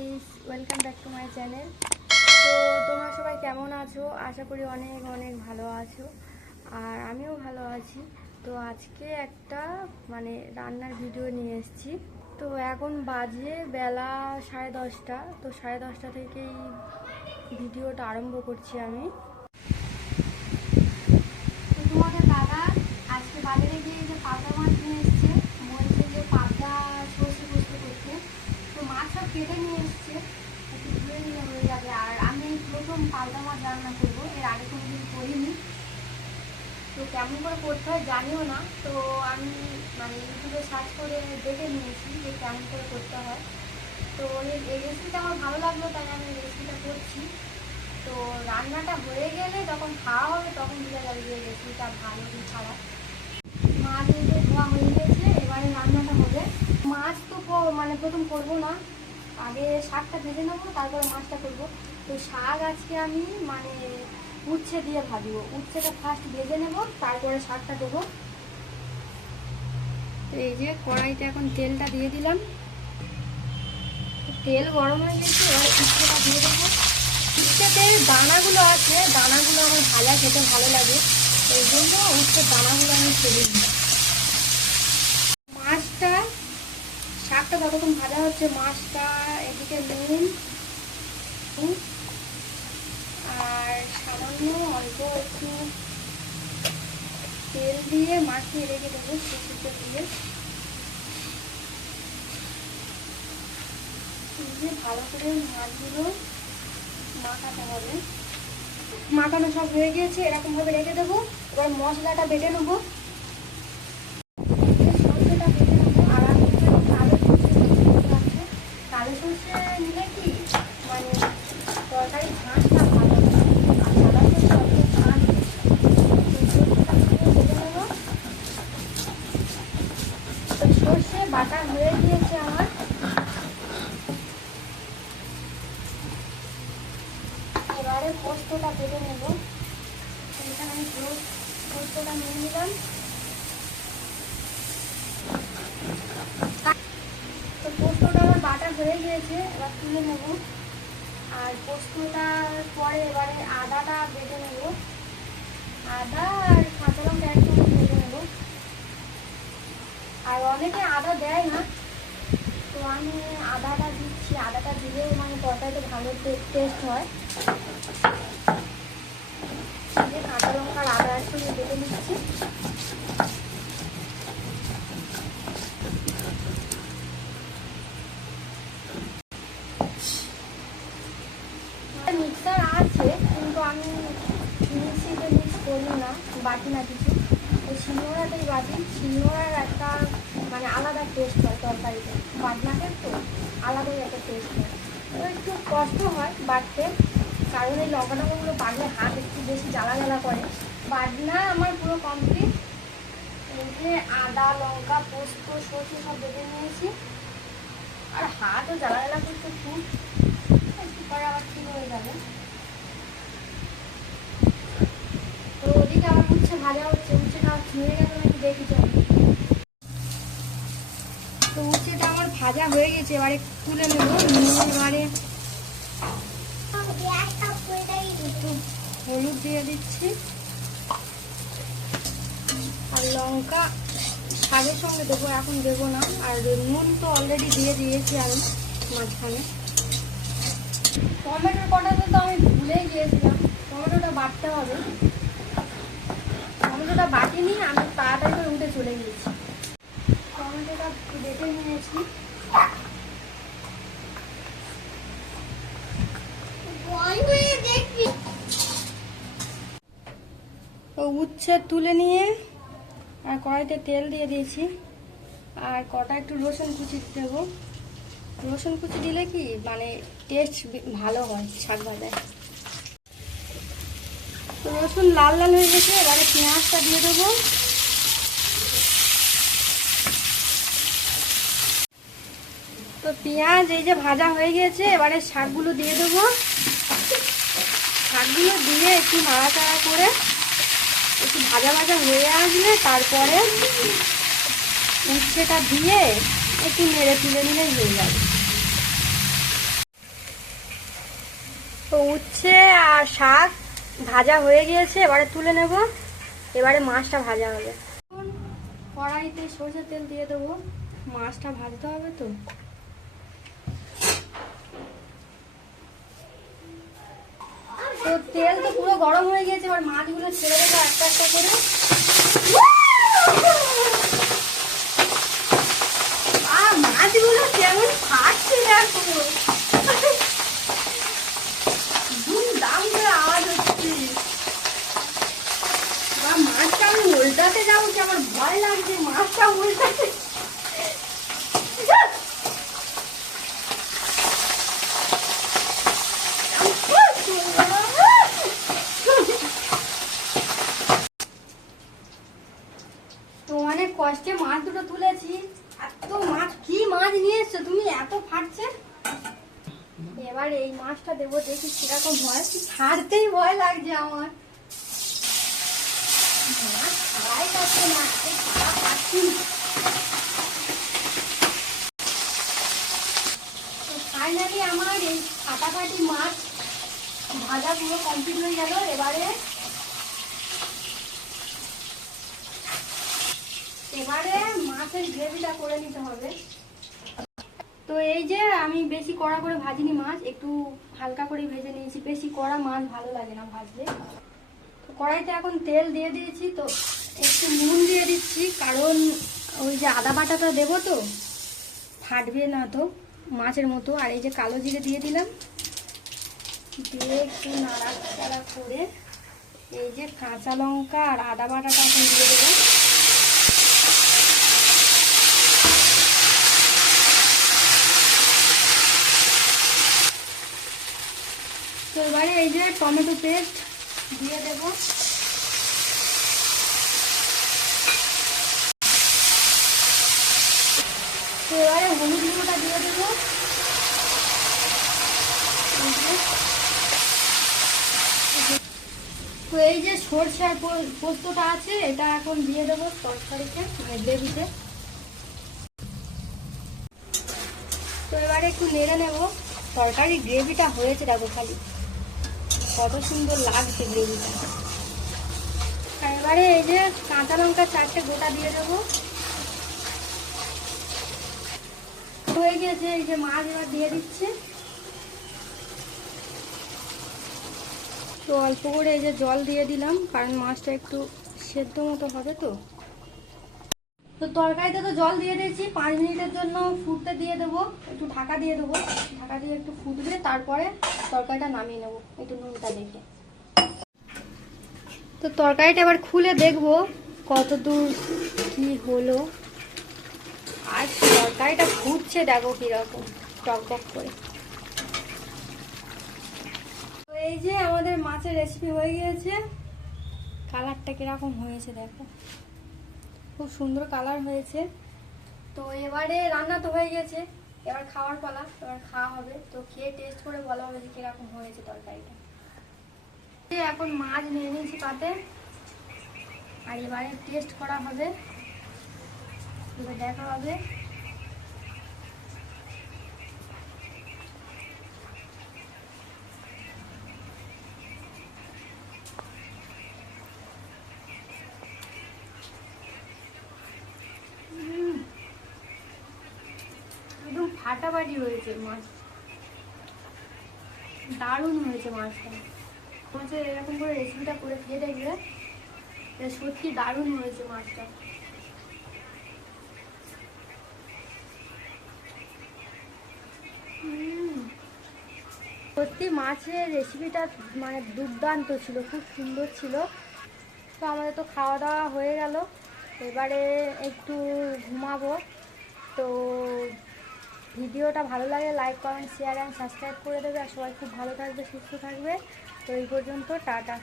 Guys welcome back to my channel তো তোমরা সবাই কেমন আছো? আশা করি অনেক অনেক ভালো আছো। আর আমিও ভালো আছি। তো আজকে একটা মানে রান্নার ভিডিও নিয়ে এসেছি। তো এখন বাজে বেলা সাড়ে দশটা। তো সাড়ে দশটা থেকেই ভিডিওটা আরম্ভ করছি আমি। তোমাদের দাদা, আজকে বাজারে গিয়ে যে পাবদা মাছ নিয়ে এসছে বলছে যে পাবদা সর্ষে পোস্ত করতে তো মাছ সব কেটে নিয়ে এসছে। একটু ধুয়ে নিলে হয়ে যাবে আর আমি প্রথম পাবদা মাছ রান্না করব। এর আগে কোনোদিন করিনি। তো কেমন করে করতে হয় জানিও না। তো আমি মানে ইউটিউবে সার্চ করে দেখে নিয়েছি যে কেমন করে করতে হয়। তো এই রেসিপিটা আমার ভালো লাগল, তাই আমি রেসিপিটা করছি। তো রান্নাটা হয়ে গেলে যখন খাওয়া হবে, তখন বোঝা যাবে যে রেসিপিটা ভালো কি খারাপ। মাছ যে ধোয়া হয়ে গেছে, এবারে রান্নাটা হবে। মাছ তো মানে প্রথম করব না। আগে শাকটা ভেজে নেব, তারপরে মাছটা করব। তো শাক আজকে আমি মানে উচ্ছে দিয়ে ভাজবো। উচ্ছেটা ফার্স্ট ভেজে নেব, তারপরে শাকটা দেবো। এই যে কড়াইতে এখন তেলটা দিয়ে দিলাম। তেল গরম হয়ে গেছে, এবার উচ্ছেটা দিয়ে দেবো। উচ্ছেতে দানাগুলো আছে, দানাগুলো আমার ভাজা খেতে ভালো লাগে। এই জন্য উচ্ছের দানাগুলো আমি ফেলে দিই মাছটা শাকটা যতক্ষণ ভাজা হচ্ছে মাছটা এদিকে নুন আর সামান্য অল্প একটু তেল দিয়ে মাখিয়ে রেখে দেবো সরষের দিয়ে। দিয়ে ভালো করে মাছগুলো মাখাতে হবে। মাখানো সব হয়ে গিয়েছে, এরকমভাবে রেখে দেবো। এবার মশলাটা বেটে নেব সরষেটা বেটে নেব আর আমি এখানে কালো সরষে আছে কালো সরষে নিলে কি মানে তরকারি ঝাঁসটা ভালো হয়। আর সাদা সরষে অত ঝাঁস নেই। তো সরষেটা দিয়ে বেটে নেব। তো সর্ষে বাটা হয়ে গিয়েছে আমার এবারে পোস্তটা ভেজে নেব তো এখানে আমি পুরো নিলাম তো পোস্তটা আমার বাটা হয়ে গিয়েছে, এবার তুলে নেব। আর পোস্তটার পরে এবারে আদাটা বেটে নেব। আদা আর কাঁচা লঙ্কা একসঙ্গে বেটে নেব। আর অনেকে আদা দেয় না, তো আমি আদাটা দিচ্ছি। আদাটা দিলেও মানে তরকারিতে ভালো টেস্ট হয়। কাঁচা লঙ্কার আদা একসঙ্গে বেটে নিচ্ছি মিক্সার আছে, কিন্তু আমি মিক্সিতে মিক্স করি না, বাটি না কিছু। তো শিলনোড়াতেই বাটি শিলনোড়ার একটা মানে আলাদা টেস্ট হয় তরকারিতে। বাটনাটের তো আলাদাই একটা টেস্ট হয়। তো একটু কষ্ট হয় বাটতে। কারণ এই লঙ্কা টঙ্কাগুলো বাটলে হাত একটু বেশি জ্বালা জ্বালা করে বাটনা আমার পুরো কমপ্লিট এই আদা, লঙ্কা, পোস্ত, সর্ষে সব বেটে নিয়েছি। আর হাতও জ্বালা জ্বালা করছে খুব পরে আবার ঠিক হয়ে যাবে। তো ওদিকে আবার উচ্ছে ভাজা হচ্ছে। উচ্ছেটা হয়ে গেল নাকি দেখি তো উচ্ছেটা আমার ভাজা হয়ে গেছে। এবারে তুলে নেব। এবারে একটু হলুদ দিয়ে দিচ্ছি। আর লঙ্কা শাকের সঙ্গে দেবো, এখন দেবো না। আর নুন তো অলরেডি দিয়ে দিয়েছি আমি মাঝখানে। টমেটোর কটাতে তো আমি ভুলেই গিয়েছিলাম। টমেটোটা বাটতে হবে। টমেটোটা বাটিনি, আমি তাড়াতাড়ি করে উঠে চলে গিয়েছি। টমেটোটা বেটে নিয়েছি। তো উচ্ছে তুলে নিয়ে আর কড়াইতে তেল দিয়ে দিয়েছি। আর কটা একটু রসুন কুচি দেবো। রসুন কুচি দিলে কি মানে টেস্ট ভালো হয় শাক ভাজায় রসুন লাল লাল হয়ে গেছে, এবারে পেঁয়াজটা দিয়ে দেবো। তো পেঁয়াজ এই যে ভাজা হয়ে গেছে, এবারে শাকগুলো দিয়ে দেবো। শাকগুলো দিয়ে একটু নাড়াচাড়া করে একটু ভাজা ভাজা হয়ে আসলে তারপরে উচ্ছেটা দিয়ে একটু নেড়ে তুলে নিলে হয়ে যাবে। তো উচ্ছে আর শাক ভাজা হয়ে গিয়েছে, এবারে তুলে নেব। এবারে মাছটা ভাজা হবে। কড়াইতে সর্ষের তেল দিয়ে দেবো। মাছটা ভাজতে হবে তো? তো তেল তো পুরো গরম হয়ে গিয়েছে এবার মাছগুলো ছেড়ে দেবো একটা একটা করে আর মাছগুলো কেমন ফাটছে দেখো দুম দাম করে আওয়াজ হচ্ছে এবার মাছটা আমি উল্টাতে যাব কি আমার ভয় লাগছে মাছটা উল্টাতে তো অনেক কষ্টে মাছ দুটো তুলেছি এত মাছ কি মাছ নিয়ে এসছো তুমি এত এবার এই মাছটা দেবো, দেখি কীরকম হয়। ছাড়তেই ভয় লাগছে আমার। ছাড়াই ফাইনালি আমার এই ফাটাফাটি মাছ ভাজা পুরো কমপ্লিট হয়ে গেল। এবারে এবারে মাছের গ্রেভিটা করে নিতে হবে। তো এই যে আমি বেশি কড়া করে ভাজিনি মাছ, একটু হালকা করে ভেজে নিয়েছি। বেশি কড়া মাছ ভালো লাগে না ভাজলে। তো কড়াইতে এখন তেল দিয়ে দিয়েছি, তো একটু নুন দিয়ে দিচ্ছি, কারণ ওই যে আদা বাটাটা দেবো তো, ফাটবে না তো মাছের মতো। আর এই যে কালো জিরে দিয়ে দিলাম, দিয়ে একটু নাড়াচাড়া করে এই যে কাঁচা লঙ্কা আর আদা বাটাটা এখন দিয়ে দেবো তো এবারে এই যে টমেটো পেস্ট দিয়ে দেব। এবারে হলুদ গুঁড়োটা দিয়ে দেবো। তো এই যে সরষে আর পো- পোস্তটা আছে, এটা এখন দিয়ে দেবো তরকারিতে মানে গ্রেভিতে। তো এবারে একটু নেড়ে নেব। তরকারি গ্রেভিটা হয়েছে দেখো খালি। কত সুন্দর লাগছে গ্রেভিটা এবারে এই যে কাঁচা লঙ্কা চারটে গোটা দিয়ে দেবো। হয়ে গেছে, এই যে মাছ এবার দিয়ে দিচ্ছে। তো অল্প করে এই যে জল দিয়ে দিলাম, কারণ মাছটা একটু সেদ্ধ মতো হবে তো। তো তরকারিতে তো জল দিয়ে দিয়েছি, পাঁচ মিনিটের জন্য ফুটতে দিয়ে দেবো, একটু ঢাকা দিয়ে দেবো। ঢাকা দিয়ে একটু ফুটবে, তারপরে তরকারিটা নামিয়ে নেব, একটু নুনটা দেখে। তো তরকারিটা এবার খুলে দেখব কত দূর কি হলো। আর তরকারিটা ফুটছে, দেখো কীরকম, টক করে। তো এই যে আমাদের মাছের রেসিপি হয়ে গিয়েছে। কালারটা কীরকম হয়েছে দেখো। খুব সুন্দর কালার হয়েছে। তো এবারে রান্না তো হয়ে গেছে। এবার খাওয়ার পালা, এবার খাওয়া হবে। তো খেয়ে টেস্ট করে বলা হবে যে কীরকম হয়েছে তরকারিটা। এখন মাছ নিয়ে নিয়েছি পাতে। আর এবারে টেস্ট করা হবে। এবার দেখা হবে। একদম ফাটাফাটি হয়েছে মাছ। দারুণ হয়েছে মাছটা। হচ্ছে এরকম করে রেসিপিটা করে খেয়ে দেখবে। সত্যি দারুণ হয়েছে মাছটা। সত্যি মাছের রেসিপিটা মানে দুর্দান্ত ছিল, খুব সুন্দর ছিল। তো আমাদের তো খাওয়া দাওয়া হয়ে গেল। এবারে একটু ঘুমাবো। তো ভিডিওটা ভালো লাগে like comment share and subscribe করে দেবে। আর সবাই খুব ভালো থাকবে, সুস্থ থাকবে। তো এই পর্যন্ত, টাটা।